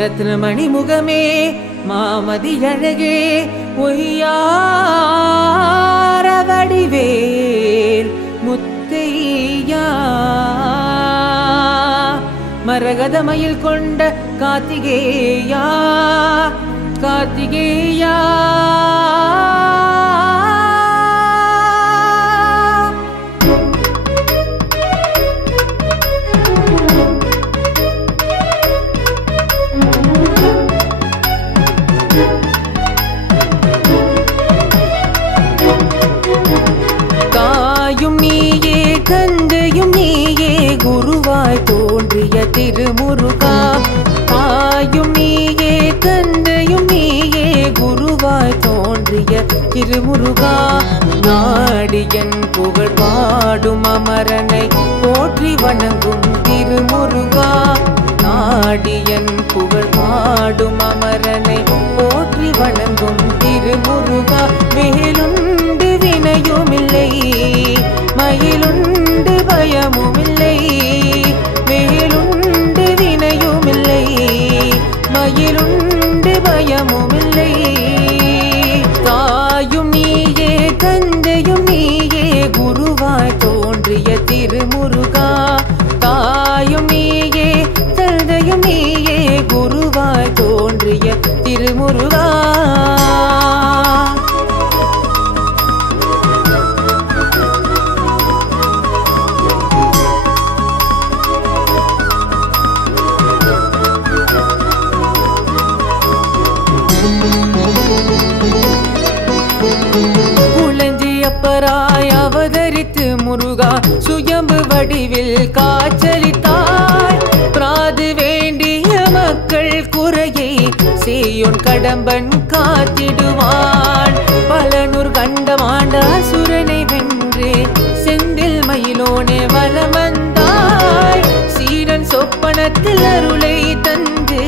ரத்னமணி முகமே மாமதி அழகே ஒய்யார வடிவேல் முத்தையா மரகதமயில் கொண்ட கார்த்திகேயா கார்த்திகேயா தந்தையும் நீயே குருவாய் தோன்றிய திருமுருகா தாயும் நீயே தந்தையும் நீயே குருவாய் தோன்றிய திருமுருகா நாடியன் புகழ் பாடும் அமரனை போற்றி வணங்கும் திருமுருகா நாடியன் புகழ் பாடும் அமரனை போற்றி வணங்கும் திருமுருகா வேலுண்டு வினையுமில்லை மயிலுண்டு பயமுமில்லை வேலுண்டு வினையுமில்லை மயிலுண்டு பயமுமில்லை தாயும் நீயே தந்தையும் நீயே குருவாய் தோன்றிய திருமுருகா தாயும் நீயே தந்தையும் நீயே குருவாய் தோன்றிய திருமுருகா அவதரித்து முருகா சுயம்பு வடிவில் காட்சளித்தாய் பிராது வேண்டிய மக்கள் குறையை சேயோன் கடம்பன் காத்திடுவான் பலனூர் கண்டமாண்ட அசுரனை வென்று செந்தில் மயிலோனே வலம் வந்தாய் சீரன் சொப்பனத்தில் அருளை தந்து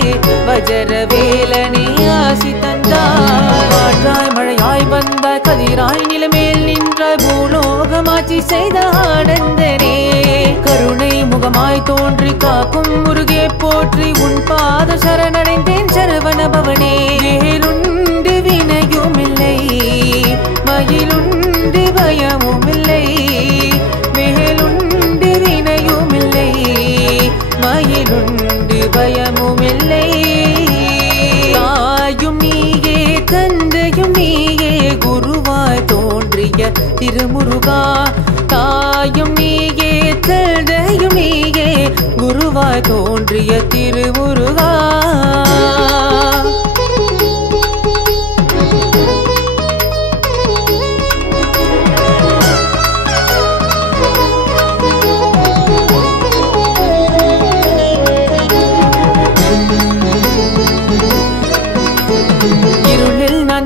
வஜர வேலனை ஆசி தந்தாய் மழையாய் வந்தாய் கதிராய் நிலமேல் நின்றாய் பூலோகமாட்சி செய்த ஆனந்தனே கருணை முகமாய் தோன்றி காக்கும் முருகே போற்றி உன் பாத சரணடைந்தேன் சரவண பவனே வேலுண்டு வினையுமில்லை மயிலுண்டு பயமுமில்லை வேலுண்டு வினையுமில்லை மயிலுண்டு பயமுமில்லை தாயும் நீயே தந்தையும் நீயே குருவாய் தோன்றிய திருமுருகா தாயும் நீயே தந்தையும் நீயே குருவாய் தோன்றிய திருமுருகா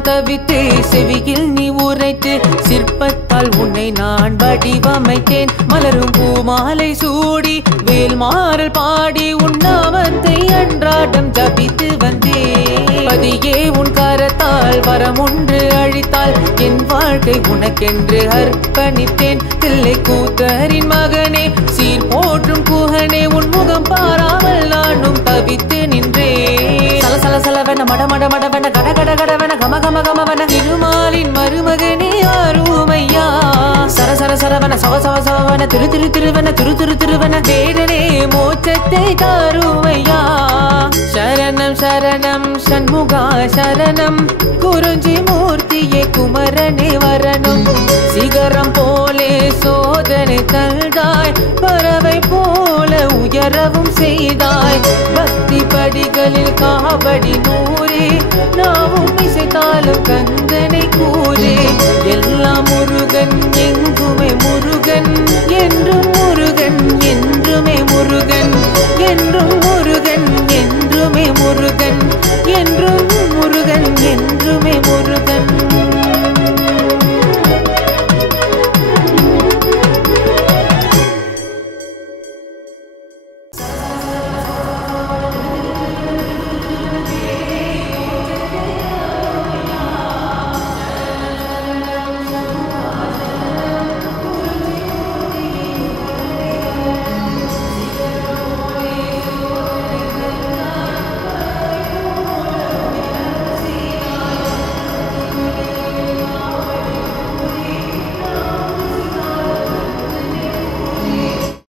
தவித்து செவியில் நீ உரைத்து சிற்பத்தால் உன்னை நான் வடிவமைத்தேன் மலரும் பூமாலை சூடி வேல் மாறல் பாடி உன் நாமத்தை அன்றாடம் ஜபித்து வந்தேன் பதியே உன் கரத்தால் வரம் ஒன்று அழித்தால் என் வாழ்க்கை உனக்கென்று அர்ப்பணித்தேன் தில்லை கூத்தரின் மகனே சீர் போற்றும் குகனே உன் முகம் பாராமல் நானும் தவித்து நின்றேன் சல சல சலவென மட மட மடவென கட கட கடவென கம கம கமவென திருமாலின் மருமகனே அருமையா சர சர சரவென சவ சவ சவவென திரு திரு திருவென திரு திரு திருவென வேடனே மோட்சத்தை தருமையா சரணம் சரணம் சண்முகா சரணம் குறிஞ்சி மூர்த்தியே குமரனே வரணும் சிகரம் போலே சோதனை தந்தாய் பறவை போல உயரவும் செய்தாய் பக்தி படிகளில் காவடி நூறே நாவும் இசைத்தாலும் கந்தனை கூறே எல்லாம் முருகன் எங்குமே